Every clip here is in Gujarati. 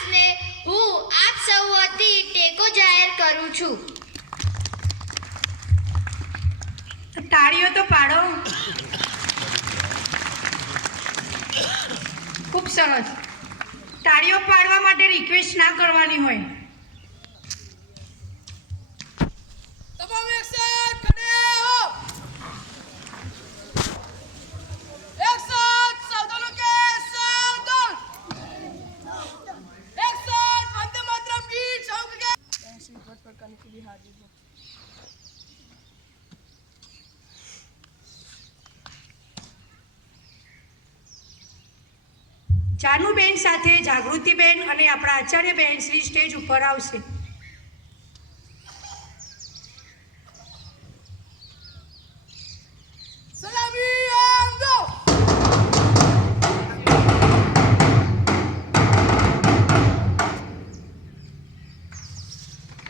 પ્રયાસને હું આપ સૌ વતી ટેકો જાહેર કરું છું. તાળીઓ તો પાડો. ખૂબ સરસ. તાળીઓ પાડવા માટે રિક્વેસ્ટ ના કરવાની હોય. તમામ એક સાથ ખડે હો. એક સાથ સાવધાનો કે સાવધાન. एक साथ वंदे मातरम गीत सौंप के ऐसी बहुत प्रकार की भी हाजिर हो. જાનુબેન સાથે જાગૃતિબેન અને આપણા આચાર્યબેન શ્રી સ્ટેજ ઉપર આવશે. सलामी आम दो.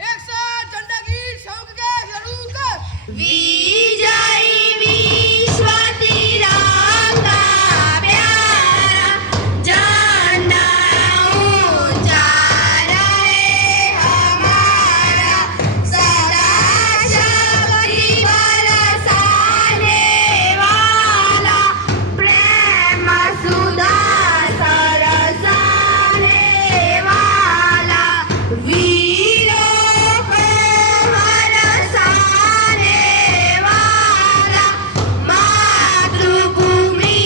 एक साथ झंडा गीत सौंप के शुरू कर. વિજય વિશ્વ તિરંગા પ્યારા ઝંડા ઊંચા રહે હમારા સદા શક્તિ બરસાને વાલા પ્રેમ સુધા સરસાને વાલા વીરો पे बरसाने वाला मातृभूमि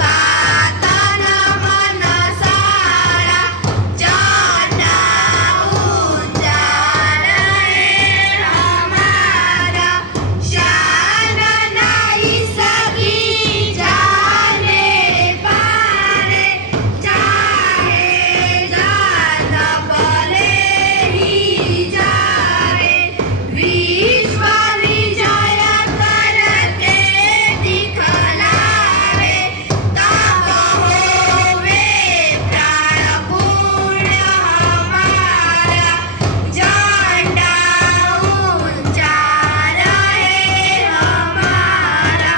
का तन मन सारा जाना ऊंचा रहे हमारा शान नहीं सकी जाने पारे चाहे जाना भले ही जाए विश्व विजय करके दिखलावे तब होवे प्राण पूर्ण हमारा झंडा ऊंचा रहे हमारा.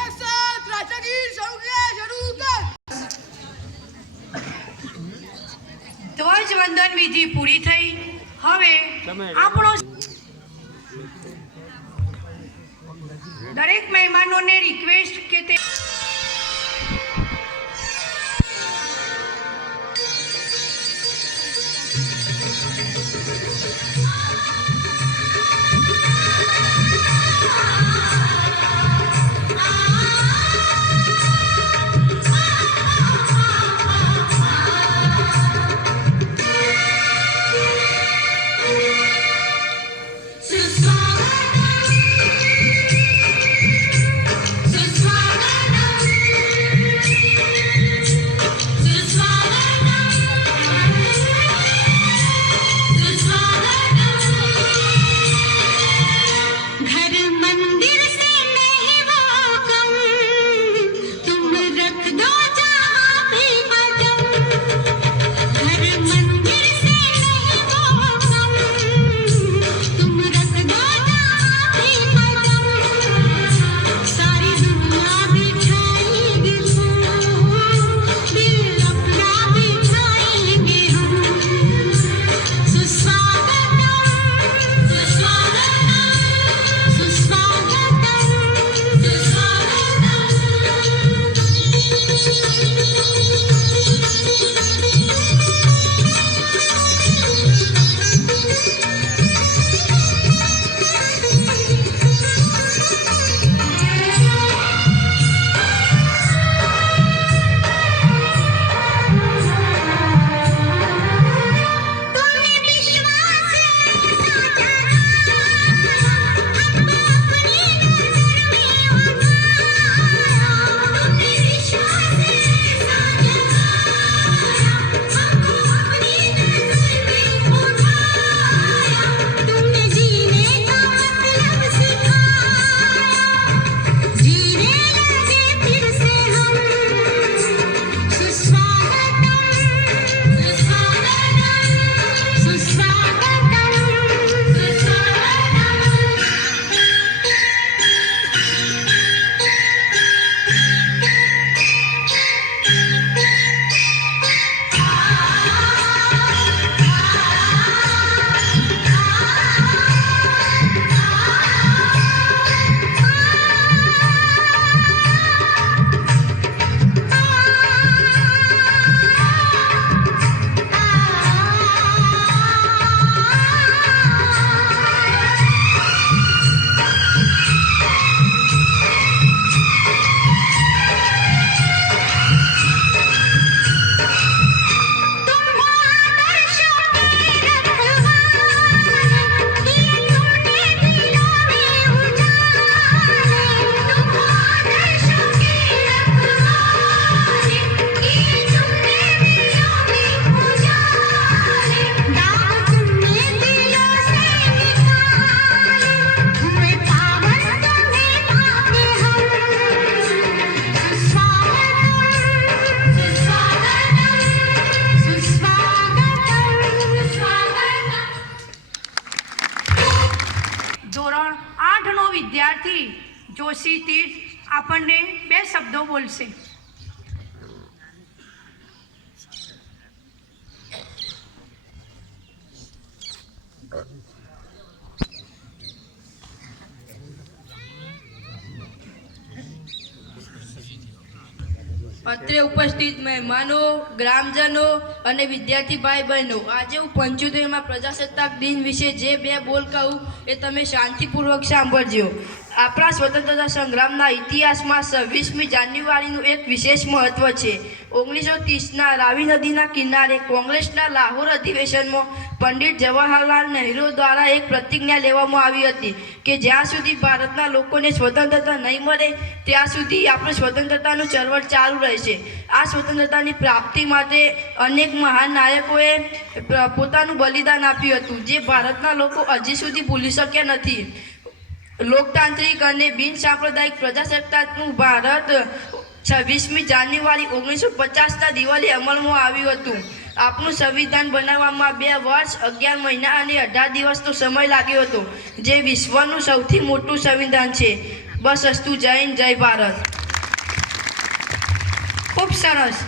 एक साथ राष्ट्र गीत सौंप के शुरू कर. ધ્વજવંદન વિધિ પૂરી થઈ. હવે આપણો દરેક મહેમાનોને રિક્વેસ્ટ કે તે Suswagam શ્રી તીર્થ આપણને 2 શબ્દો બોલશે. અત્રે ઉપસ્થિત મહેમાનો, ગ્રામજનો અને વિદ્યાર્થી ભાઈ બહેનો, આજે હું 75મા પ્રજાસત્તાક દિન વિશે જે 2 બોલ કહું એ તમે શાંતિપૂર્વક સાંભળજો. આપણા સ્વતંત્રતા સંગ્રામના ઇતિહાસમાં 26મી જાન્યુઆરીનું એક વિશેષ મહત્વ છે. 1930ના રાવી નદીના કિનારે કોંગ્રેસના લાહોર અધિવેશનમાં પંડિત જવાહરલાલ નહેરુ દ્વારા એક પ્રતિજ્ઞા લેવામાં આવી હતી કે જ્યાં સુધી ભારતના લોકોને સ્વતંત્રતા નહીં મળે ત્યાં સુધી આપણે સ્વતંત્રતાનું ચળવળ ચાલુ રહેશે. આ સ્વતંત્રતાની પ્રાપ્તિ માટે અનેક મહાન નાયકોએ પોતાનું બલિદાન આપ્યું હતું, જે ભારતના લોકો હજી સુધી ભૂલી શક્યા નથી. લોકતાંત્રિક અને બિનસાંપ્રદાયિક પ્રજાસત્તાકનું ભારત 26મી જાન્યુઆરી 1950ના દિવસે અમલમાં આવ્યું હતું. આપણું સંવિધાન બનાવવામાં 2 વર્ષ 11 મહિના અને 18 દિવસનો સમય લાગ્યો હતો, જે વિશ્વનું સૌથી મોટું સંવિધાન છે. બસ અસ્તુ. જય હિન્દ, જય ભારત. ખૂબ સરસ.